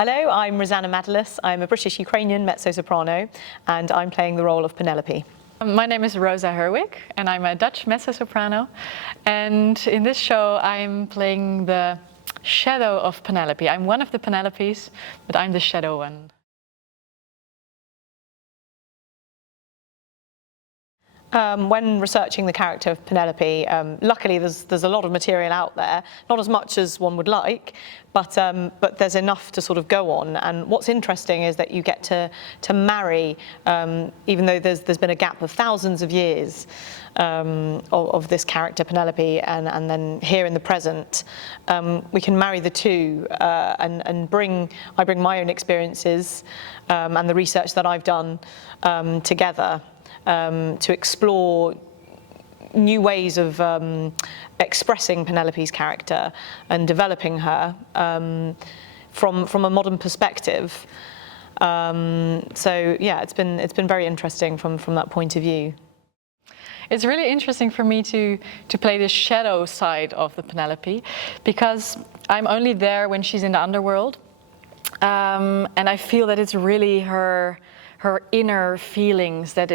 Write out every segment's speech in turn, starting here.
Hello, I'm Rozanna Madylus. I'm a British-Ukrainian mezzo-soprano, and I'm playing the role of Penelope. My name is Roza Herwig, and I'm a Dutch mezzo-soprano. And in this show, I'm playing the shadow of Penelope. I'm one of the Penelopes, but I'm the shadow one. When researching the character of Penelope, luckily there's a lot of material out there, not as much as one would like, but there's enough to sort of go on. And what's interesting is that you get to marry, even though there's been a gap of thousands of years of this character Penelope, and then here in the present, we can marry the two and I bring my own experiences and the research that I've done together. To explore new ways of expressing Penelope's character and developing her from a modern perspective. So yeah, it's been very interesting from that point of view. It's really interesting for me to play the shadow side of the Penelope, because I'm only there when she's in the underworld, and I feel that it's really her inner feelings that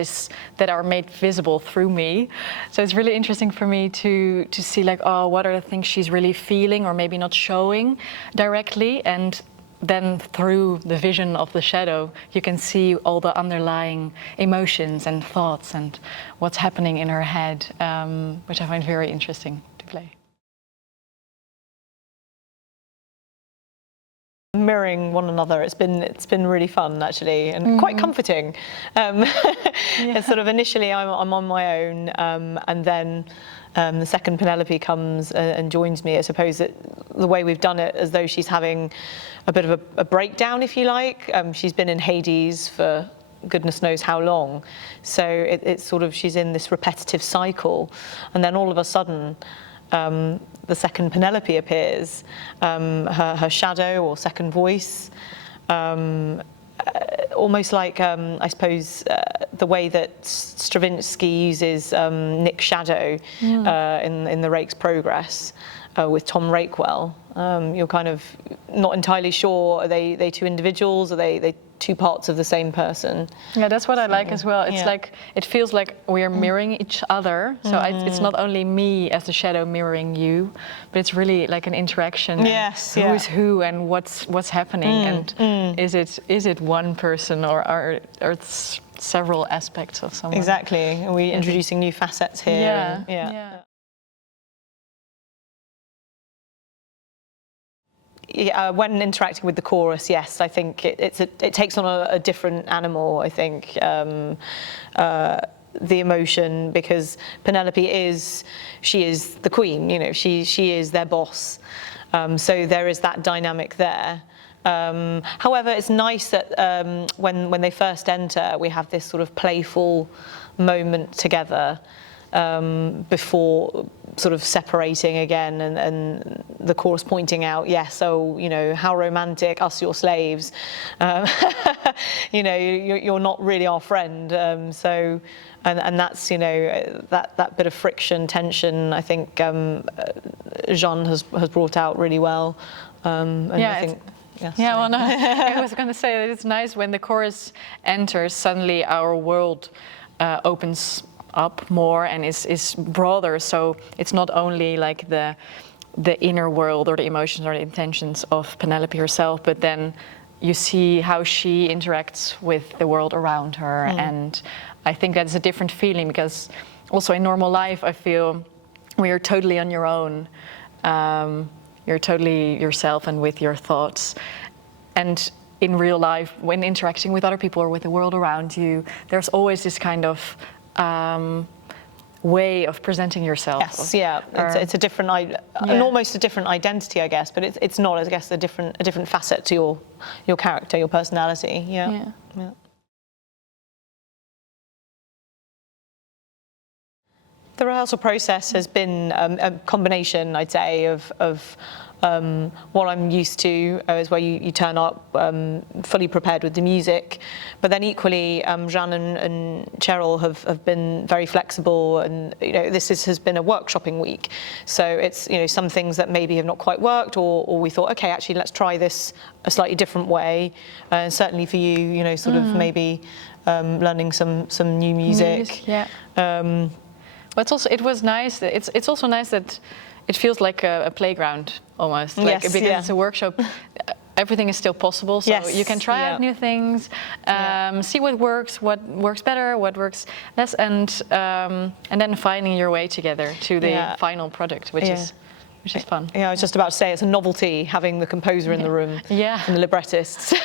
are made visible through me. So it's really interesting for me to see, like, oh, what are the things she's really feeling or maybe not showing directly, and then through the vision of the shadow you can see all the underlying emotions and thoughts and what's happening in her head, which I find very interesting to play. Mirroring one another, it's been really fun actually, and quite comforting. It's sort of initially I'm on my own, and then the second Penelope comes and joins me. I suppose that the way we've done it, as though she's having a bit of a breakdown, if you like. She's been in Hades for goodness knows how long, so it's sort of, she's in this repetitive cycle, and then all of a sudden the second Penelope appears, her shadow or second voice, almost like, I suppose, the way that Stravinsky uses Nick's shadow in the Rake's Progress with Tom Rakewell. You're kind of not entirely sure, are they two individuals, are they two parts of the same person? Yeah, that's what I like as well. It's like, it feels like we are mirroring each other. So it's not only me as the shadow mirroring you, but it's really like an interaction. Yes, who's who and what's happening, and is it one person or are several aspects of someone? Exactly. Are we introducing new facets here? Yeah. Yeah, when interacting with the chorus, yes, I think it takes on a different animal, I think, the emotion, because Penelope is the queen, you know, she is their boss, so there is that dynamic there. However, it's nice that when they first enter, we have this sort of playful moment together before sort of separating again, and the chorus pointing out, yes, oh, you know, how romantic, us your slaves, you know, you're not really our friend. So, and that's, you know, that bit of friction, tension, I think Jean has brought out really well. And I think, well, no, I was going to say that it's nice when the chorus enters, suddenly our world opens up more and is broader, so it's not only like the inner world or the emotions or the intentions of Penelope herself, but then you see how she interacts with the world around her. And I think that's a different feeling, because also in normal life I feel we are totally on your own. You're totally yourself and with your thoughts, and in real life, when interacting with other people or with the world around you, there's always this kind of way of presenting yourself. Yes, yeah, it's a different, almost a different identity, I guess, but it's not, I guess, a different facet to your character, your personality. Yeah. The rehearsal process has been a combination, I'd say, of what I'm used to is where you turn up fully prepared with the music, but then equally Jeanne and Cheryl have been very flexible, and this has been a workshopping week, so it's some things that maybe have not quite worked, or we thought, okay, actually let's try this a slightly different way, and certainly for you, sort of maybe learning some new music. Yeah. But it was nice. It's also nice that it feels like a playground almost. Like, yes, because yeah. it's a workshop. Everything is still possible, so yes, you can try out new things, see what works better, what works less, and then finding your way together to the final product, which is fun. Yeah, I was just about to say it's a novelty having the composer in the room and the librettist. So,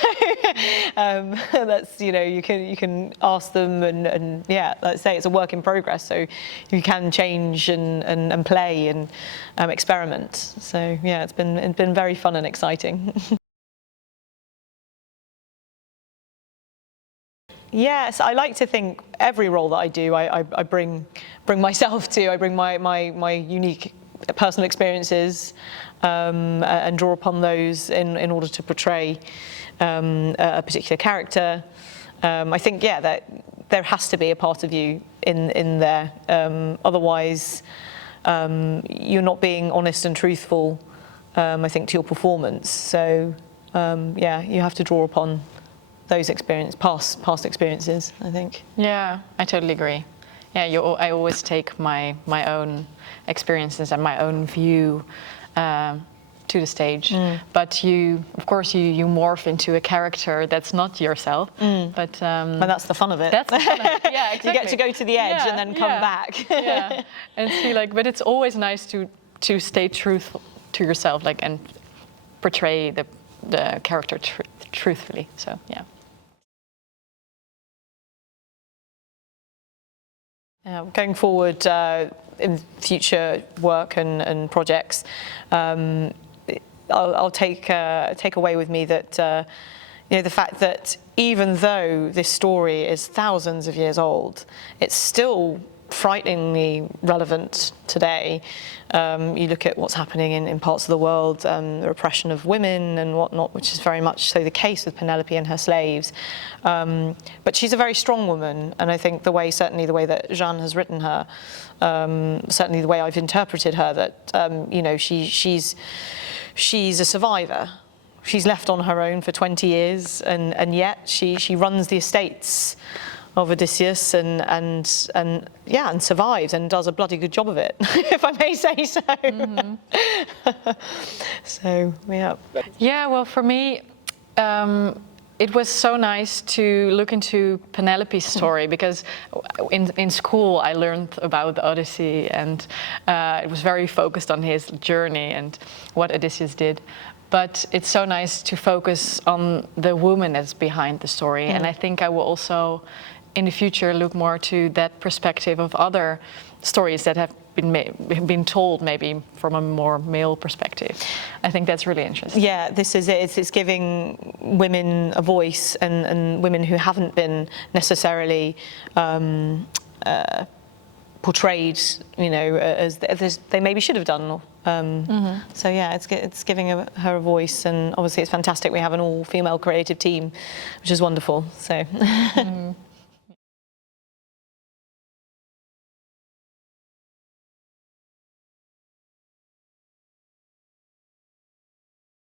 that's you can ask them and let's say it's a work in progress, so you can change and play and experiment. So yeah, it's been very fun and exciting. Yes, I like to think every role that I do, I bring myself to. I bring my unique personal experiences and draw upon those in order to portray a particular character. I think that there has to be a part of you in there. Otherwise, you're not being honest and truthful, I think, to your performance. So you have to draw upon those past experiences, I think. Yeah, I totally agree. Yeah, I always take my own experiences and my own view to the stage. But of course, you morph into a character that's not yourself. But that's the fun of it. That's the fun of it. Yeah, exactly. You get to go to the edge and then come back. Yeah, and see but it's always nice to stay truthful to yourself, and portray the character truthfully. So yeah. Going forward in future work and projects, I'll take away with me that the fact that even though this story is thousands of years old, it's still frighteningly relevant today. You look at what's happening in parts of the world, the repression of women and whatnot, which is very much so the case with Penelope and her slaves. But she's a very strong woman, and I think certainly the way that Jeanne has written her, certainly the way I've interpreted her, that she's a survivor. She's left on her own for 20 years, and yet she runs the estates of Odysseus and survives and does a bloody good job of it, if I may say so. So yeah. Yeah, well, for me, it was so nice to look into Penelope's story, because in school I learned about the Odyssey, and it was very focused on his journey and what Odysseus did. But it's so nice to focus on the woman that's behind the story, and I think I will also in the future look more to that perspective of other stories that have been told maybe from a more male perspective. I think that's really interesting. Yeah, this is it. It's giving women a voice, and women who haven't been necessarily portrayed, as they maybe should have done. So yeah, it's giving her a voice, and obviously it's fantastic. We have an all-female creative team, which is wonderful. So.